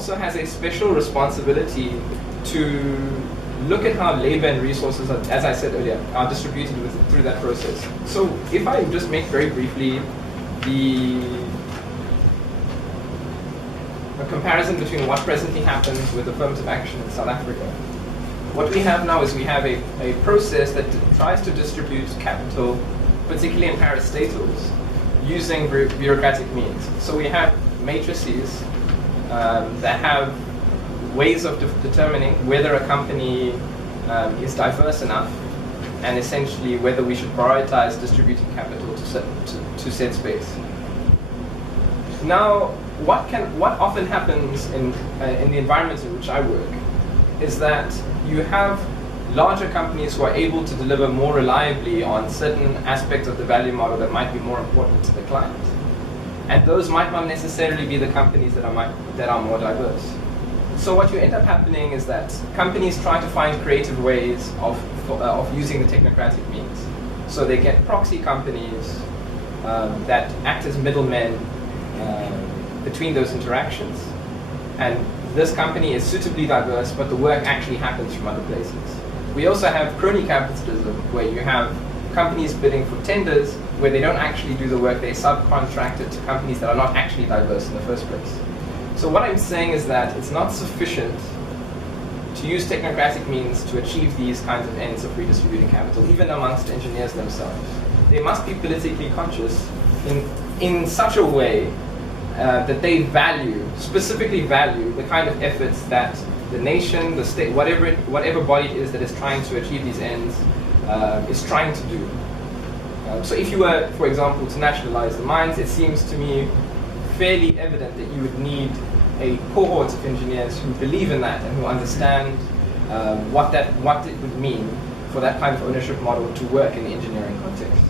also has a special responsibility to look at how labor and resources, are, as I said earlier, are distributed through that process. So if I just make very briefly a comparison between what presently happens with affirmative action in South Africa. What we have now is we have a process that tries to distribute capital, particularly in parastatals, using bureaucratic means. So we have matrices that have ways of determining whether a company is diverse enough, and essentially whether we should prioritize distributing capital to said space. Now, what often happens in the environment in which I work is that you have larger companies who are able to deliver more reliably on certain aspects of the value model that might be more important to the client. And those might not necessarily be the companies that are more diverse. So what you end up happening is that companies try to find creative ways of using the technocratic means. So they get proxy companies that act as middlemen between those interactions. And this company is suitably diverse, but the work actually happens from other places. We also have crony capitalism, where you have companies bidding for tenders where they don't actually do the work, they subcontract it to companies that are not actually diverse in the first place. So what I'm saying is that it's not sufficient to use technocratic means to achieve these kinds of ends of redistributing capital, even amongst engineers themselves. They must be politically conscious in such a way that they specifically value the kind of efforts that the nation, the state, whatever body it is that is trying to achieve these ends is trying to do. So if you were, for example, to nationalize the mines, it seems to me fairly evident that you would need a cohort of engineers who believe in that and who understand what it would mean for that kind of ownership model to work in the engineering context.